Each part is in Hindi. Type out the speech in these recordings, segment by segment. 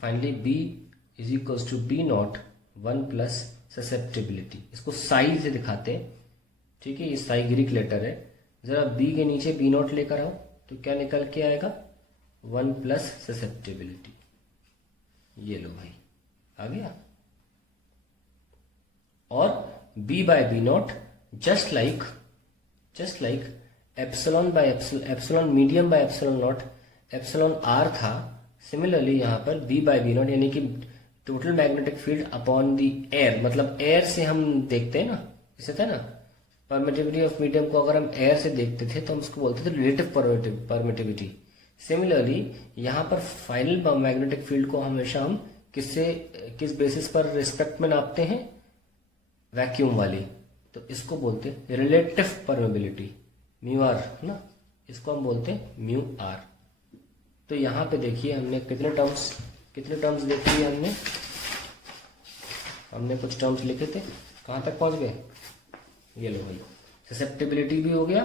Finally B is equals to B naught 1 plus susceptibility. इसको साई से दिखाते हैं, ठीक है। ये साई ग्रीक लेटर है। जरा बी के नीचे बी नॉट लेकर आओ तो क्या निकल के आएगा, 1 प्लस ससेप्टिबिलिटी। ये लो भाई, आ गया। और b by B naught just like epsilon by epsilon medium by epsilon naught, epsilon r था। सिमिलरली यहाँ पर b बाय बी नॉट यानी कि total magnetic field upon the air, मतलब एयर से हम देखते हैं ना, इसे था ना परमिटिविटी ऑफ मीडियम को अगर हम एयर से देखते थे तो हम उसको बोलते थे रिलेटिव परमिटिविटी। सिमिलरली यहाँ पर फाइनल मैग्नेटिक फील्ड को हमेशा हम किस बेसिस पर रिस्पेक्ट में नापते हैं, वैक्यूम वाली। तो इसको बोलते हैं रिलेटिव परमेबिलिटी, म्यू आर ना, इसको हम बोलते हैं म्यू आर। तो यहाँ पे देखिए हमने कितने टर्म्स देख लिए, हमने कुछ टर्म्स लिखे थे, कहाँ तक पहुंच गए, ये लो भाई। ससेप्टिबिलिटी भी हो गया,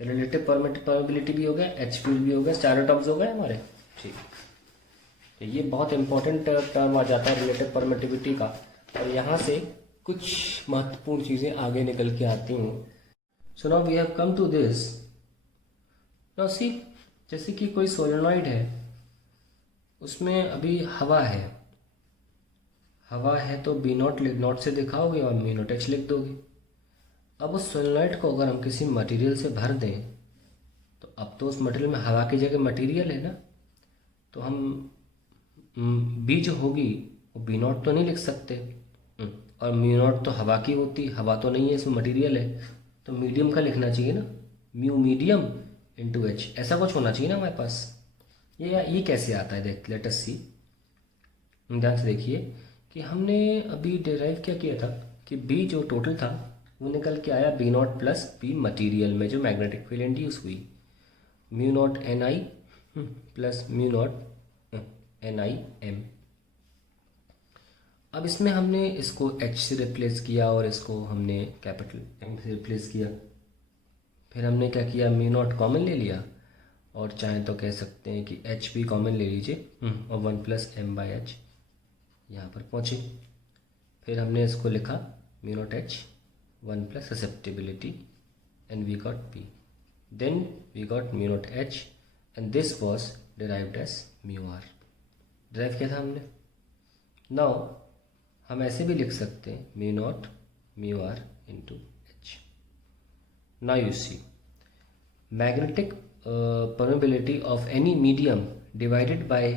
रिलेटिव परमेबिलिटी भी हो गया, एच फील्ड भी हो गया, चारों टर्म्स हो गए हमारे, ठीक। तो ये बहुत इंपॉर्टेंट टर्म आ जाता है रिलेटिव परमिटिविटी का। और यहाँ से कुछ महत्वपूर्ण चीजें आगे निकल के आती हैं। So now we have come to this. Now see, जैसे कि कोई सोलेनॉइड है, उसमें अभी हवा है तो बी नॉट से दिखाओगे और मी नॉट एच लिख दोगे। अब उस सोलेनॉइड को अगर हम किसी मटेरियल से भर दें तो अब तो उस मटेरियल में हवा की जगह मटेरियल है ना, तो हम बी जो होगी वो बी नॉट तो नहीं लिख सकते, और म्यू नॉट तो हवा की होती, हवा तो नहीं है, इसमें मटेरियल है, तो मीडियम का लिखना चाहिए ना, म्यू मीडियम इंटू एच, ऐसा कुछ होना चाहिए ना हमारे पास। ये कैसे आता है, देख लेट अस सी। ध्यान से देखिए कि हमने अभी डिराइव क्या किया था कि बी जो टोटल था वो निकल के आया B naught plus B material में जो मैग्नेटिक फील्ड इंड्यूस हुई, mu naught N I plus mu naught N I M. अब इसमें हमने इसको h से रिप्लेस किया और इसको हमने कैपिटल M से रिप्लेस किया। फिर हमने क्या किया, म्यू नॉट कॉमन ले लिया, और चाहे तो कह सकते हैं कि h भी कॉमन ले लीजिए, और 1 प्लस एम बाई एच यहाँ पर पहुँचे। फिर हमने इसको लिखा mu naught h 1 plus susceptibility and we got p, then we got mu naught h and this was derived as mu R. Derive किया था हमने। नाउ हम ऐसे भी लिख सकते हैं mu naught mu R into H. Now you see magnetic permeability of any medium divided by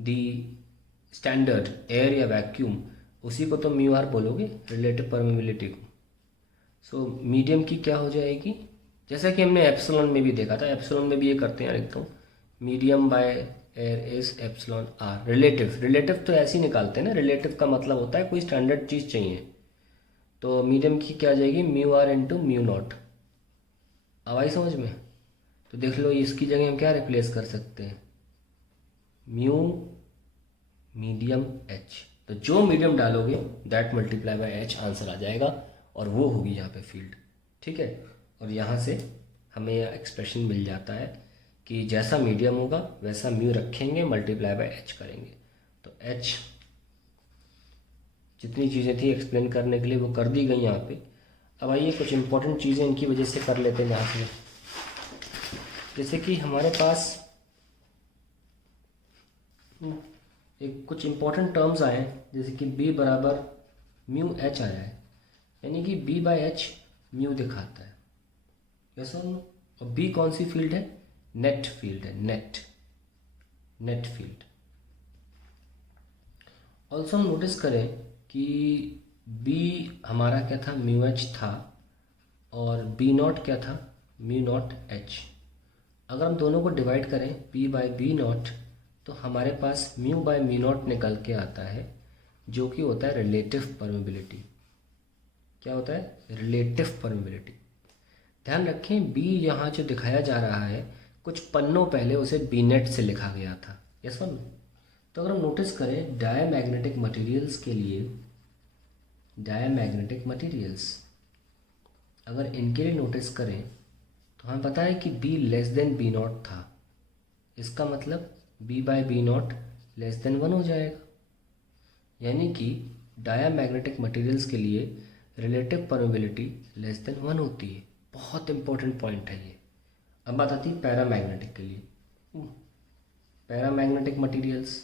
the standard air या वैक्यूम, उसी को तो म्यू आर बोलोगे, रिलेटिव परमेबिलिटी को। सो मीडियम की क्या हो जाएगी, जैसा कि हमने एप्सिलॉन में भी देखा था, एप्सिलॉन में भी ये करते हैं, लिखता हूँ medium by air is epsilon R. Relative तो ऐसे ही निकालते हैं ना, रिलेटिव का मतलब होता है कोई स्टैंडर्ड चीज़ चाहिए, तो मीडियम की क्या आ जाएगी, mu R into mu naught. अब आई समझ में? तो देख लो इसकी जगह हम क्या रिप्लेस कर सकते हैं, म्यू मीडियम एच, तो जो मीडियम डालोगे that multiply by H answer आ जाएगा, और वो होगी यहाँ पे फील्ड, ठीक है। और यहाँ से हमें यह एक्सप्रेशन मिल जाता है कि जैसा मीडियम होगा वैसा म्यू रखेंगे, मल्टीप्लाई बाय एच करेंगे, तो एच जितनी चीज़ें थी एक्सप्लेन करने के लिए वो कर दी गई यहाँ पे। अब आइए कुछ इंपॉर्टेंट चीज़ें इनकी वजह से कर लेते हैं यहाँ से। जैसे कि हमारे पास एक कुछ इंपॉर्टेंट टर्म्स आए हैं, जैसे कि b बराबर म्यू एच आया है, यानी कि b बाय एच म्यू दिखाता है, ऐसा। और b कौन सी फील्ड है, नेट फील्ड है, नेट फील्ड। ऑल्सो हम नोटिस करें कि b हमारा क्या था, म्यू एच था, और b नॉट क्या था, म्यू नॉट एच। अगर हम दोनों को डिवाइड करें b बाय बी नॉट, तो हमारे पास म्यू बाय म्यू नॉट निकल के आता है, जो कि होता है रिलेटिव परमेबिलिटी। क्या होता है, रिलेटिव परमेबिलिटी। ध्यान रखें b यहाँ जो दिखाया जा रहा है, कुछ पन्नों पहले उसे बी नेट से लिखा गया था, यस वन। तो अगर हम नोटिस करें डायमैग्नेटिक मटेरियल्स के लिए, डायमैग्नेटिक मटेरियल्स अगर इनके लिए नोटिस करें तो हमें पता है कि b less than B naught था, इसका मतलब b by B naught less than 1 हो जाएगा। यानी कि डायामैग्नेटिक मटेरियल्स के लिए रिलेटिव परमेबिलिटी लेस देन 1 होती है। बहुत इंपॉर्टेंट पॉइंट है ये। अब बात आती है पैरामैग्नेटिक के लिए। पैरामैग्नेटिक मटेरियल्स,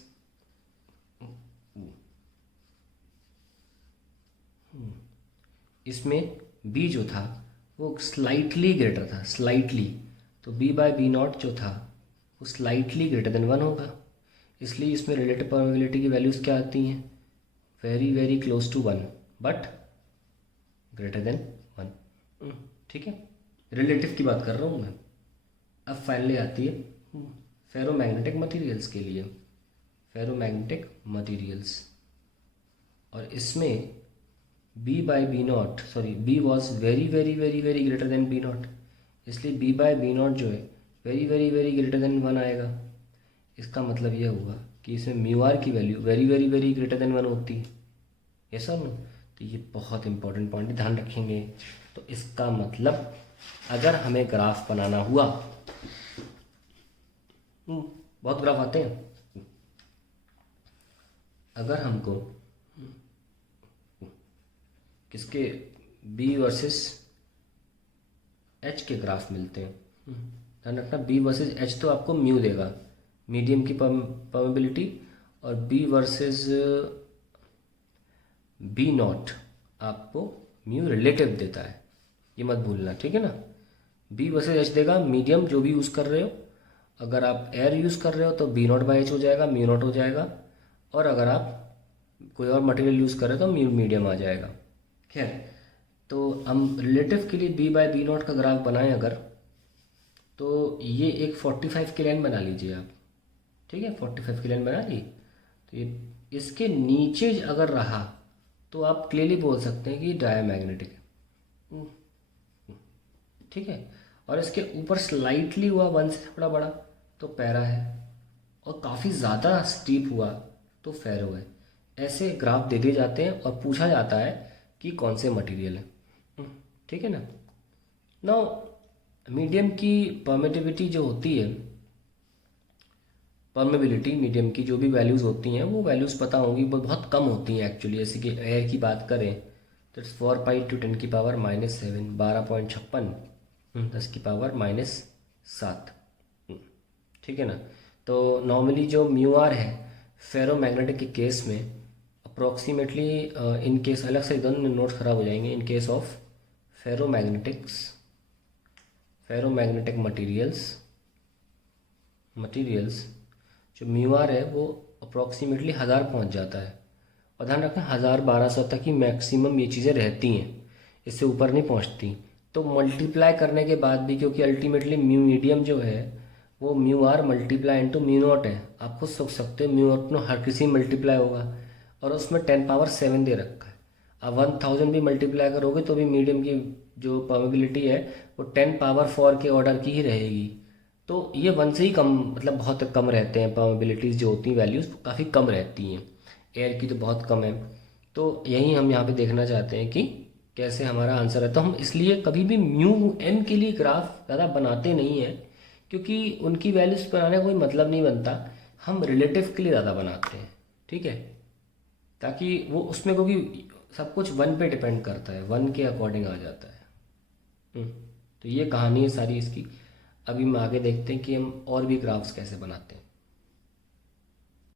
इसमें बी जो था वो स्लाइटली ग्रेटर था, स्लाइटली। तो बी बाय बी नॉट जो था वो स्लाइटली ग्रेटर देन 1 होगा। इसलिए इसमें रिलेटिव परमेबिलिटी की वैल्यूज़ क्या आती हैं? Very very close to 1 but greater than 1। ठीक है, रिलेटिव की बात कर रहा हूँ मैं। अब फाइनली आती है फेरोमैग्नेटिक मटेरियल्स के लिए। फेरोमैग्नेटिक मटेरियल्स, और इसमें B by B naught, sorry B was very very very very greater than B naught, इसलिए बी बाय बी नॉट जो है very very very greater than 1 आएगा। इसका मतलब यह हुआ कि इसमें म्यू आर की value very very very greater than 1 होती है। ये सब ना, तो ये बहुत इंपॉर्टेंट पॉइंट ध्यान रखेंगे। तो इसका मतलब अगर हमें ग्राफ बनाना हुआ, बहुत ग्राफ आते हैं, अगर हमको किसके बी वर्सेस एच के ग्राफ मिलते हैं, ध्यान रखना बी वर्सेस एच तो आपको म्यू देगा, मीडियम की परमेबिलिटी, और बी वर्सेस बी नॉट आपको म्यू रिलेटिव देता है, ये मत भूलना, ठीक है ना। बी वर्सेस एच देगा मीडियम जो भी यूज़ कर रहे हो। अगर आप एयर यूज़ कर रहे हो तो बी नॉट बाई एच हो जाएगा, म्यू नॉट हो जाएगा, और अगर आप कोई और मटेरियल यूज़ कर रहे हो तो म्यू मीडियम आ जाएगा। खैर, तो हम रिलेटिव के लिए बी बाय बी नॉट का ग्राफ बनाएं अगर, तो ये एक 45 की लाइन बना लीजिए आप, ठीक है, 45 की लाइन बना ली। तो ये इसके नीचे अगर रहा तो आप क्लियरली बोल सकते हैं कि डायामैग्नेटिक है, ठीक है। और इसके ऊपर स्लाइटली हुआ 1 से थोड़ा बड़ा तो पैरा है, और काफ़ी ज़्यादा स्टीप हुआ तो फेरो है। ऐसे ग्राफ दे दिए जाते हैं और पूछा जाता है कि कौन से मटेरियल है, ठीक है ना। नाउ मीडियम की परमिटिविटी जो होती है, परमेबिलिटी मीडियम की जो भी वैल्यूज़ होती हैं वो वैल्यूज़ पता होंगी, वो बहुत कम होती हैं एक्चुअली। जैसे कि एयर की बात करें तो 4 पाई टू 10 की पावर -7, 12.56, 10 की पावर -7, ठीक है ना। तो नॉर्मली जो म्यू आर है फेरोमैग्नेटिक के केस में अप्रोक्सीमेटली, इन केस अलग से एकदम नोट्स ख़राब हो जाएंगे, in case of ferromagnetic materials जो म्यू आर है वो अप्रोक्सीमेटली 1000 पहुंच जाता है। और ध्यान रखना 1000-1200 तक ही मैक्सिमम ये चीज़ें रहती हैं, इससे ऊपर नहीं पहुंचती। तो मल्टीप्लाई करने के बाद भी, क्योंकि अल्टीमेटली म्यू मीडियम जो है वो mu R multiply into mu naught है, आप खुद सोच सकते हो म्यू नॉट में हर किसी मल्टीप्लाई होगा, और उसमें 10⁻7 दे रखा है। अब 1000 भी मल्टीप्लाई करोगे तो भी मीडियम की जो परमेबिलिटी है वो 10⁻4 के ऑर्डर की ही रहेगी। तो ये 1 से ही कम, मतलब बहुत कम रहते हैं परमेबिलिटीज़ जो होती हैं, वैल्यूज़ काफ़ी कम रहती हैं। एयर की तो बहुत कम है। तो यही हम यहाँ पे देखना चाहते हैं कि कैसे हमारा आंसर है। तो हम इसलिए कभी भी म्यू एम के लिए ग्राफ ज़्यादा बनाते नहीं हैं, क्योंकि उनकी वैल्यूज़ बनाने का कोई मतलब नहीं बनता। हम रिलेटिव के लिए ज़्यादा बनाते हैं, ठीक है, ताकि वो उसमें, क्योंकि सब कुछ 1 पे डिपेंड करता है, 1 के अकॉर्डिंग आ जाता है। तो ये कहानी है सारी इसकी। अभी हम आगे देखते हैं कि हम और भी ग्राफ्स कैसे बनाते हैं।